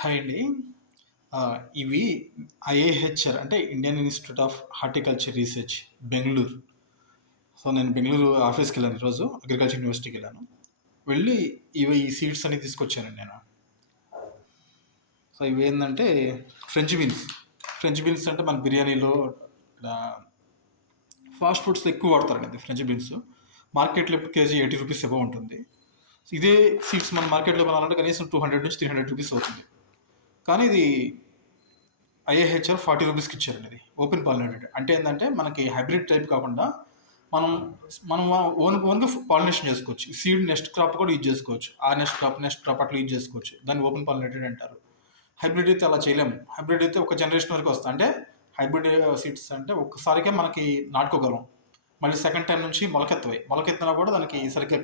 Hi అండి. ఇవి IAHR అంటే Indian institute of horticulture research Bengaluru. So, నేను బెంగుళూరు ఆఫీస్‌కెళ్ళాను ఈరోజు. అగ్రికల్చర్ యూనివర్సిటీకెళ్ళాను. వెళ్ళి ఈ సీడ్స్ అన్ని తీసుకొచ్చానండి నేను. సో, ఇవేందంటే ఫ్రెంచ్ బీన్స్. ఫ్రెంచ్ బీన్స్ అంటే మన బిర్యానీలో ఇక్కడ ఫాస్ట్ ఫుడ్స్‌లో ఎక్కువ వాడతారండి ఇది ఫ్రెంచ్ బీన్స్. మార్కెట్‌లో ఇప్పుడు కేజీ ₹80 అబోవ్ ఉంటుంది. ఇదే సీడ్స్ మనం మార్కెట్‌లో కొనాలంటే కనీసం ₹200-300 అవుతుంది. కానీ ఇది ఐఏహెచ్ఆర్ ₹40కి ఇచ్చారండి ఇది. Open pollinated. అంటే ఏంటంటే మనకి హైబ్రిడ్ టైప్ కాకుండా మనం మనం ఓన్‌గా పాలినేషన్ చేసుకోవచ్చు. సీడ్ నెక్స్ట్ క్రాప్ కూడా యూజ్ చేసుకోవచ్చు. ఆ నెక్స్ట్ క్రాప్ అట్లా యూజ్ చేసుకోవచ్చు. దాన్ని ఓపెన్ పాలినేటెడ్ అంటారు. హైబ్రిడ్ అయితే అలా చేయలేము. హైబ్రిడ్ అయితే ఒక జనరేషన్ వరకు వస్తాయి. అంటే హైబ్రిడ్ సీడ్స్ అంటే ఒక్కసారికే మనకి నాటుకోగలం. మళ్ళీ సెకండ్ టైం నుంచి మొలకెత్తతాయి. మొలకెత్తినా కూడా దానికి సరిగ్గా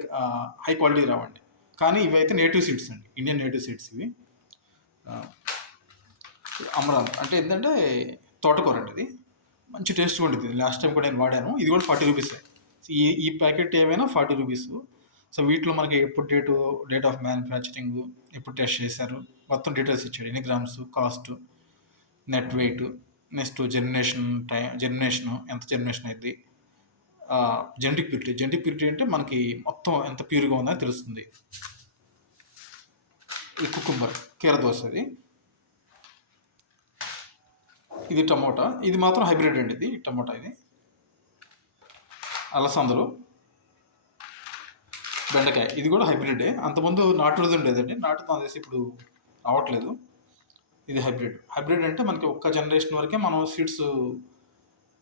హై క్వాలిటీ రావండి. కానీ ఇవైతే నేటివ్ సీడ్స్ అండి. ఇండియన్ నేటివ్ సీడ్స్ ఇవి. అమరాంత్ అంటే ఏంటంటే తోటకూర అండి ఇది. మంచి టేస్ట్‌గా ఉండిద్ది. లాస్ట్ టైం కూడా నేను వాడాను. ఇది కూడా ₹40. ఈ ఈ ప్యాకెట్ ఏవైనా ₹40. సో, వీటిలో మనకి ఎప్పుడు డేట్ ఆఫ్ మ్యానుఫ్యాక్చరింగ్, ఎప్పుడు టెస్ట్ చేశారు, మొత్తం డీటెయిల్స్ ఇచ్చాడు. ఎన్ని grams, cost, net weight, next germination ఎంత జర్మినేషన్ అయిద్ది, జెనెటిక్ ప్యూరిటీ అంటే మనకి మొత్తం ఎంత ప్యూర్‌గా ఉందని తెలుస్తుంది. ఈ కుకుంబర్ కీరదోస ఇది టమోటా. ఇది మాత్రం హైబ్రిడ్ అండి ఇది టమోటా ఇది. అలసందలు, బెండకాయ ఇది కూడా హైబ్రిడే. అంతకుముందు నాటుది ఉండేదండి. నాటుతో అనేసి ఇప్పుడు రావట్లేదు. ఇది హైబ్రిడ్. హైబ్రిడ్ అంటే మనకి ఒక్క జనరేషన్ వరకే మనం సీడ్స్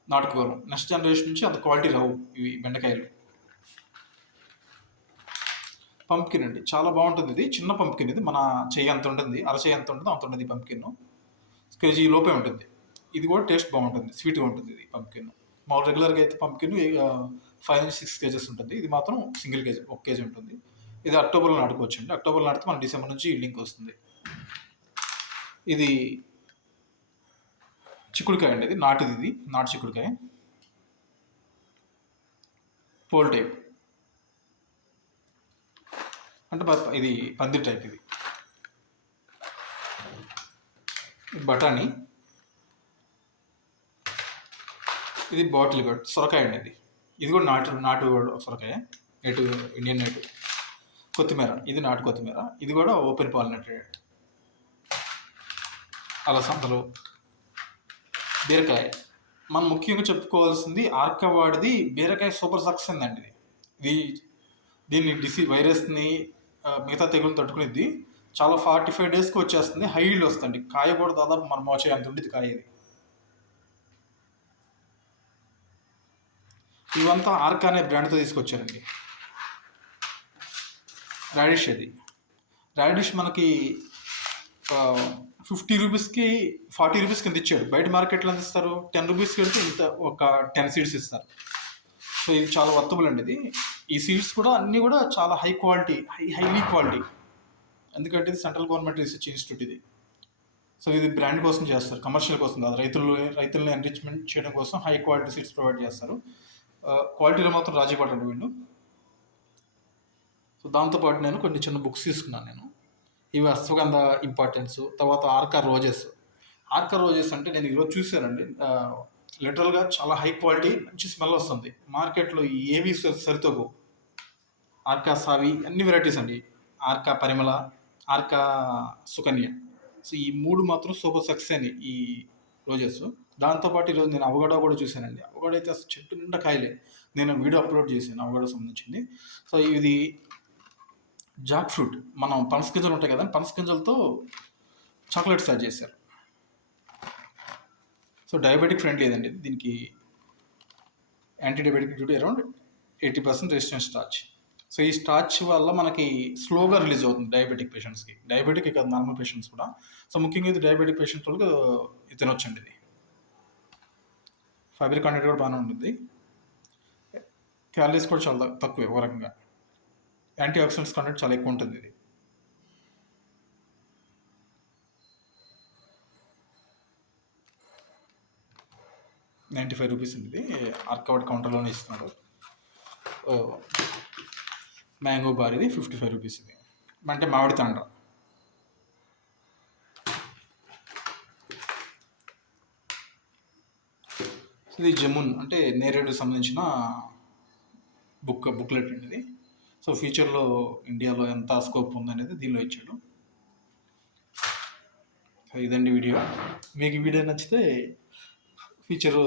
నాటుకోగలం. నెక్స్ట్ జనరేషన్ నుంచి అంత క్వాలిటీ రావు ఇవి బెండకాయలు. పంప్కిన్ అండి. చాలా బాగుంటుంది ఇది. చిన్న పంప్కిన్ ఇది. మన చెయ్యి అంత ఉంటుంది. అరచెయ్యి ఎంత ఉంటుందో అంత ఉంటుంది ఈ పంప్కిన్. కేజీ లోపే ఉంటుంది. ఇది కూడా టేస్ట్ బాగుంటుంది. స్వీట్‌గా ఉంటుంది ఇది పంప్కిన్. మామూలు రెగ్యులర్‌గా అయితే పంప్కిన్ 5-6 కేజెస్ ఉంటుంది. ఇది మాత్రం సింగిల్ కేజీ, 1 కేజీ ఉంటుంది. ఇది అక్టోబర్‌లో నాటుకోవచ్చండి. అక్టోబర్‌లో నాటితే మనకి డిసెంబర్ నుంచి ఈల్డింగ్‌కి వస్తుంది. ఇది చిక్కుడుకాయ అండి ఇది. నాటు చిక్కుడుకాయ. Pole type. అంటే ఇది పందిరి టైప్ ఇది. బఠానీ. ఇది బాటిల్ గార్డ్ సొరకాయ అండి ఇది. ఇది కూడా నాటు సొరకాయ. Indian native. కొత్తిమీర. ఇది నాటు కొత్తిమీర. ఇది కూడా ఓపెన్ పాలినేటెడ్. అలసందలు. బీరకాయ. మనం ముఖ్యంగా చెప్పుకోవాల్సింది ఆర్కా వాడిది బీరకాయ సూపర్ సక్సెస్ అండి ఇది. దీన్ని వైరస్ని మిగతా తెగులు తట్టుకునేది. చాలా 45 డేస్కి వచ్చేస్తుంది. హై ఈల్డ్ వస్తుంది. కాయ కూడా దాదాపు మన మోచే అంత ఉండేది కాయ ఇది. ఇవంతా ఆర్కా అనే బ్రాండ్తో తీసుకొచ్చారండి. రాడిష్ అది. రాడిష్ మనకి ₹50కి ₹40 కింద ఇచ్చాడు. బయట మార్కెట్లో ఎంత ఇస్తారు? ₹10 పెడితే ఇంత ఒక 10 సీడ్స్ ఇస్తారు. సో, ఇది చాలా వర్తబుల్ అండి ఇది. ఈ సీడ్స్ కూడా అన్నీ కూడా చాలా హై క్వాలిటీ, హైలీ క్వాలిటీ. ఎందుకంటే ఇది సెంట్రల్ గవర్నమెంట్ రీసెర్చ్ ఇన్స్టిట్యూట్ ఇది. సో, ఇది బ్రాండ్ కోసం చేస్తారు. కమర్షియల్ కోసం కాదు. రైతులను ఎన్రిచ్మెంట్ చేయడం కోసం హై క్వాలిటీ సీడ్స్ ప్రొవైడ్ చేస్తారు. క్వాలిటీలో మాత్రం రాజీ పడరండి వీళ్ళు. సో, దాంతోపాటు నేను కొన్ని చిన్న బుక్స్ తీసుకున్నాను నేను. ఇవి అశ్వగంధ ఇంపార్టెన్స్, తర్వాత ఆర్కా రోజెస్ అంటే నేను ఈరోజు చూశానండి. లిటరల్గా చాలా హై క్వాలిటీ, మంచి స్మెల్ వస్తుంది. మార్కెట్లో ఏవి సరితోగు. ఆర్కా సావి అన్ని వెరైటీస్ అండి. ఆర్కా పరిమళ, ఆర్కా సుకన్య. సో, ఈ 3 మాత్రం సూపర్ సక్సెస్ అయినాయి ఈ రోజెస్. దాంతోపాటు ఈరోజు నేను అవగాడో కూడా చూశానండి. అవగాడో అయితే అసలు చెట్టు నిండా కాయలే. నేను వీడియో అప్లోడ్ చేశాను అవగాడో సంబంధించింది. సో, ఇది జాక్ ఫ్రూట్. మనం పనస గింజలు ఉంటాయి కదా, పనస గింజలతో చాక్లెట్స్ తయారు చేశారు. సో, డయాబెటిక్ ఫ్రెండ్లీ ఏదండి దీనికి. Anti diabetic duty around 80% resistant starch. So, ఈ స్టార్చ్ వల్ల మనకి స్లోగా రిలీజ్ అవుతుంది డయాబెటిక్ పేషెంట్స్కి. డయాబెటిక్ కాదు, నార్మల్ పేషెంట్స్ కూడా. సో, ముఖ్యంగా ఇది డయాబెటిక్ పేషెంట్ వాళ్ళకి ఇది తినొచ్చండి ఇది. ఫైబర్ కంటెంట్ కూడా బాగానే ఉంటుంది. క్యాలరీస్ కూడా చాలా తక్కువే ఒక రకంగా. యాంటీ ఆక్సిడెంట్స్ కంటెంట్ చాలా ఎక్కువ ఉంటుంది ఇది. ₹95 అండి ఇది. ఆర్కావర్డ్ కౌంటర్లోనే ఇస్తున్నాడు. మ్యాంగో బార్ ఇది ₹55 ఇది. అంటే మామిడి తాండ్ర. ఇది జమున్ అంటే నేరేడు సంబంధించిన బుక్లెట్ అండి ఇది. సో ఫ్యూచర్లో ఇండియాలో ఎంత స్కోప్ ఉందనేది దీనిలో ఇచ్చాడు. సో ఇదండి వీడియో. మీకు ఈ వీడియో నచ్చితే ఫ్యూచర్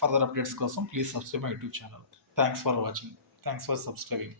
ఫర్దర్ అప్డేట్స్ కోసం please subscribe my YouTube channel. Thanks for watching. Thanks for subscribing.